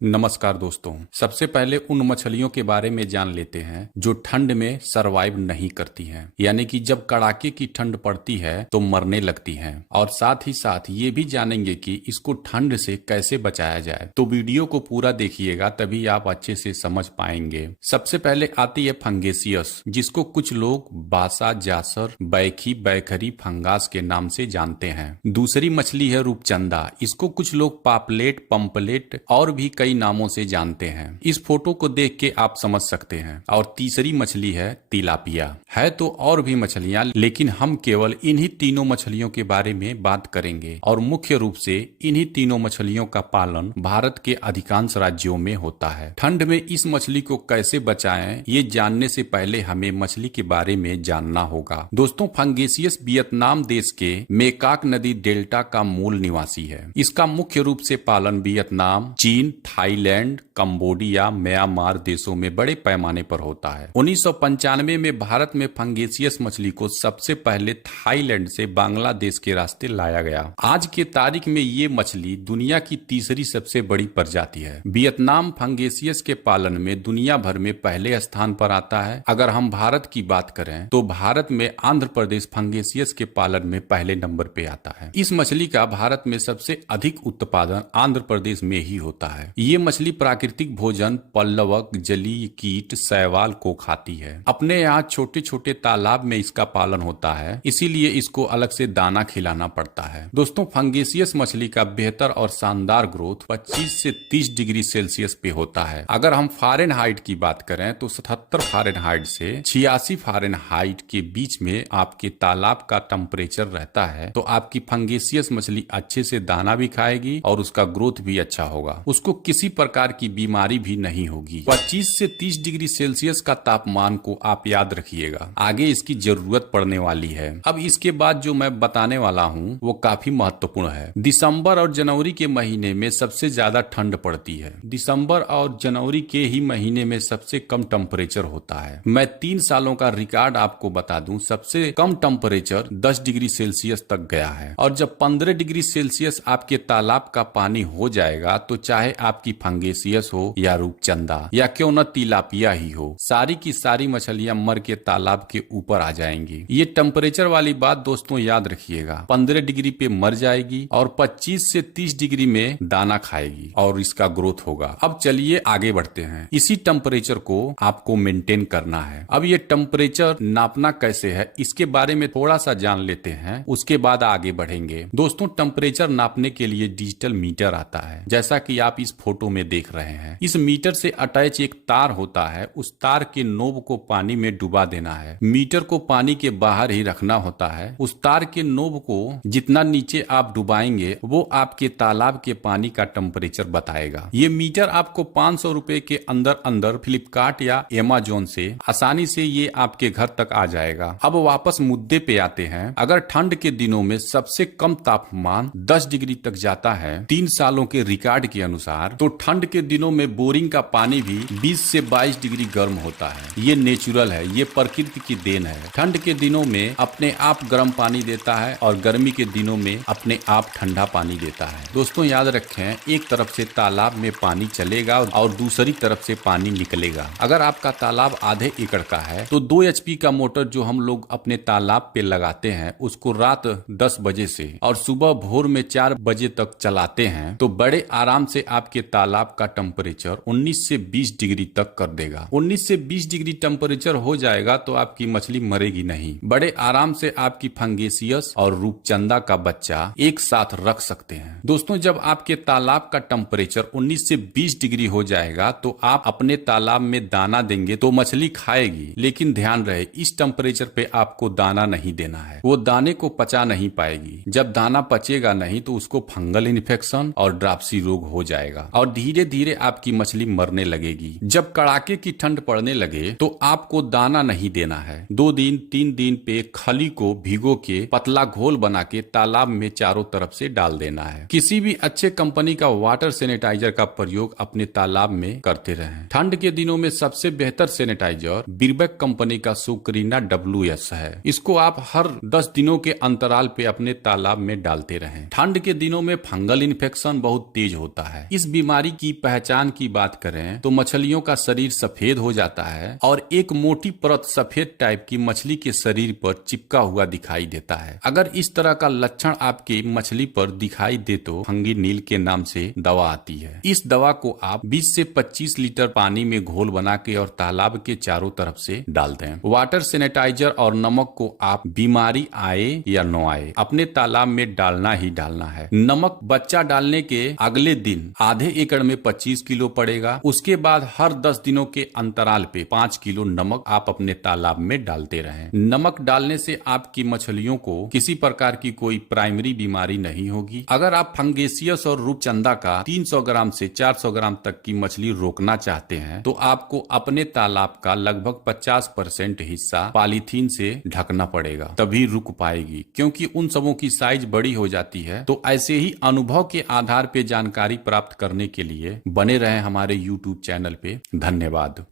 नमस्कार दोस्तों। सबसे पहले उन मछलियों के बारे में जान लेते हैं जो ठंड में सरवाइव नहीं करती हैं, यानी कि जब कड़ाके की ठंड पड़ती है तो मरने लगती हैं। और साथ ही साथ ये भी जानेंगे कि इसको ठंड से कैसे बचाया जाए। तो वीडियो को पूरा देखिएगा, तभी आप अच्छे से समझ पाएंगे। सबसे पहले आती है फंगेसियस, जिसको कुछ लोग बासा, जासर, बैखी, बैखरी, फंगास के नाम से जानते हैं। दूसरी मछली है रूपचंदा। इसको कुछ लोग पापलेट, पंपलेट और भी कई नामों से जानते हैं। इस फोटो को देख के आप समझ सकते हैं। और तीसरी मछली है तिलापिया। है तो और भी मछलियां, लेकिन हम केवल इन्हीं तीनों मछलियों के बारे में बात करेंगे। और मुख्य रूप से इन्हीं तीनों मछलियों का पालन भारत के अधिकांश राज्यों में होता है। ठंड में इस मछली को कैसे बचाएं, ये जानने से पहले हमें मछली के बारे में जानना होगा। दोस्तों, फंगेसियस वियतनाम देश के मेकाक नदी डेल्टा का मूल निवासी है। इसका मुख्य रूप से पालन वियतनाम, चीन, थाईलैंड, कंबोडिया, म्यांमार देशों में बड़े पैमाने पर होता है। 1995 में भारत में फंगेसियस मछली को सबसे पहले थाईलैंड से बांग्लादेश के रास्ते लाया गया। आज के तारीख में ये मछली दुनिया की तीसरी सबसे बड़ी प्रजाति है। वियतनाम फंगेसियस के पालन में दुनिया भर में पहले स्थान पर आता है। अगर हम भारत की बात करें तो भारत में आंध्र प्रदेश फंगेसियस के पालन में पहले नंबर पे आता है। इस मछली का भारत में सबसे अधिक उत्पादन आंध्र प्रदेश में ही होता है। ये मछली प्राकृतिक भोजन पल्लवक, जलीय कीट, शैवाल को खाती है। अपने यहाँ छोटे छोटे तालाब में इसका पालन होता है, इसीलिए इसको अलग से दाना खिलाना पड़ता है। दोस्तों, फंगेसियस मछली का बेहतर और शानदार ग्रोथ 25 से 30 डिग्री सेल्सियस पे होता है। अगर हम फारेनहाइट की बात करें तो 77 फारेनहाइट से 86 फारेनहाइट के बीच में आपके तालाब का टेम्परेचर रहता है, तो आपकी फंगेसियस मछली अच्छे से दाना भी खाएगी और उसका ग्रोथ भी अच्छा होगा। उसको किसी प्रकार की बीमारी भी नहीं होगी। 25 से 30 डिग्री सेल्सियस का तापमान को आप याद रखिएगा, आगे इसकी जरूरत पड़ने वाली है। अब इसके बाद जो मैं बताने वाला हूँ वो काफी महत्वपूर्ण है। दिसंबर और जनवरी के महीने में सबसे ज्यादा ठंड पड़ती है। दिसंबर और जनवरी के ही महीने में सबसे कम टेम्परेचर होता है। मैं 3 सालों का रिकॉर्ड आपको बता दूं, सबसे कम टेम्परेचर 10 डिग्री सेल्सियस तक गया है। और जब 15 डिग्री सेल्सियस आपके तालाब का पानी हो जाएगा तो चाहे आपकी फंगेसियस हो या रूपचंदा या क्यों न तिलापिया ही हो, सारी की सारी मछलियां मर के तालाब के ऊपर आ जाएंगी। ये टेम्परेचर वाली बात दोस्तों याद रखिएगा। 15 डिग्री पे मर जाएगी और 25 से 30 डिग्री में दाना खाएगी और इसका ग्रोथ होगा। अब चलिए आगे बढ़ते हैं। इसी टेम्परेचर को आपको मेंटेन करना है। अब ये टेम्परेचर नापना कैसे है, इसके बारे में थोड़ा सा जान लेते हैं, उसके बाद आगे बढ़ेंगे। दोस्तों, टेम्परेचर नापने के लिए डिजिटल मीटर आता है, जैसा कि आप इस फोटो में देख रहे हैं। इस मीटर से अटैच एक तार होता है। उस तार के नोब को पानी में डुबा देना है। मीटर को पानी के बाहर ही रखना होता है। उस तार के नोब को जितना नीचे आप डुबाएंगे वो आपके तालाब के पानी का टेम्परेचर बताएगा। ये मीटर आपको 500 रुपए के अंदर अंदर फ्लिपकार्ट या अमेज़न से आसानी से ये आपके घर तक आ जाएगा। अब वापस मुद्दे पे आते हैं। अगर ठंड के दिनों में सबसे कम तापमान 10 डिग्री तक जाता है 3 सालों के रिकॉर्ड के अनुसार, तो ठंड के दिनों में बोरिंग का पानी भी 20 से 22 डिग्री गर्म होता है। ये नेचुरल है, ये प्रकृति की देन है। ठंड के दिनों में अपने आप गर्म पानी देता है और गर्मी के दिनों में अपने आप ठंडा पानी देता है। दोस्तों याद रखें, एक तरफ से तालाब में पानी चलेगा और दूसरी तरफ से पानी निकलेगा। अगर आपका तालाब आधे एकड़ का है तो 2 HP का मोटर जो हम लोग अपने तालाब पे लगाते हैं उसको रात 10 बजे से और सुबह भोर में 4 बजे तक चलाते हैं तो बड़े आराम से आपके तालाब का टेम्परेचर 19 से 20 डिग्री तक कर देगा। 19 से 20 डिग्री टेम्परेचर हो जाएगा तो आपकी मछली मरेगी नहीं। बड़े आराम से आपकी फंगेसियस और रूपचंदा का बच्चा एक साथ रख सकते हैं। दोस्तों, जब आपके तालाब का टेम्परेचर 19 से 20 डिग्री हो जाएगा तो आप अपने तालाब में दाना देंगे तो मछली खाएगी, लेकिन ध्यान रहे इस टेम्परेचर पे आपको दाना नहीं देना है। वो दाने को पचा नहीं पाएगी। जब दाना पचेगा नहीं तो उसको फंगल इन्फेक्शन और ड्राप्सी रोग हो जाएगा और धीरे धीरे आपकी मछली मरने लगेगी। जब कड़ाके की ठंड पड़ने लगे तो आपको दाना नहीं देना है। 2 दिन 3 दिन पे खली को भिगो के पतला घोल बना के तालाब में चारों तरफ से डाल देना है। किसी भी अच्छे कंपनी का वाटर सैनिटाइजर का प्रयोग अपने तालाब में करते रहें। ठंड के दिनों में सबसे बेहतर सैनिटाइजर बिरबेक कंपनी का सुक्रीना WS है। इसको आप हर 10 दिनों के अंतराल पे अपने तालाब में डालते रहें। ठंड के दिनों में फंगल इन्फेक्शन बहुत तेज होता है। इस बीमारी बीमारी की पहचान की बात करें तो मछलियों का शरीर सफेद हो जाता है और एक मोटी परत सफेद टाइप की मछली के शरीर पर चिपका हुआ दिखाई देता है। अगर इस तरह का लक्षण आपके मछली पर दिखाई दे तो फंगी नील के नाम से दवा आती है। इस दवा को आप 20 से 25 लीटर पानी में घोल बना के और तालाब के चारों तरफ से डाल दें। वाटर सैनिटाइजर और नमक को आप बीमारी आए या न आए अपने तालाब में डालना ही डालना है। नमक बच्चा डालने के अगले दिन आधे एकड़ में 25 किलो पड़ेगा। उसके बाद हर 10 दिनों के अंतराल पे 5 किलो नमक आप अपने तालाब में डालते रहें। नमक डालने से आपकी मछलियों को किसी प्रकार की कोई प्राइमरी बीमारी नहीं होगी। अगर आप फंगेसियस और रूपचंदा का 300 ग्राम से 400 ग्राम तक की मछली रोकना चाहते हैं तो आपको अपने तालाब का लगभग 50% हिस्सा पॉलीथीन से ढकना पड़ेगा, तभी रुक पाएगी, क्योंकि उन सबों की साइज बड़ी हो जाती है। तो ऐसे ही अनुभव के आधार पे जानकारी प्राप्त करने के लिए बने रहें हमारे YouTube चैनल पे। धन्यवाद।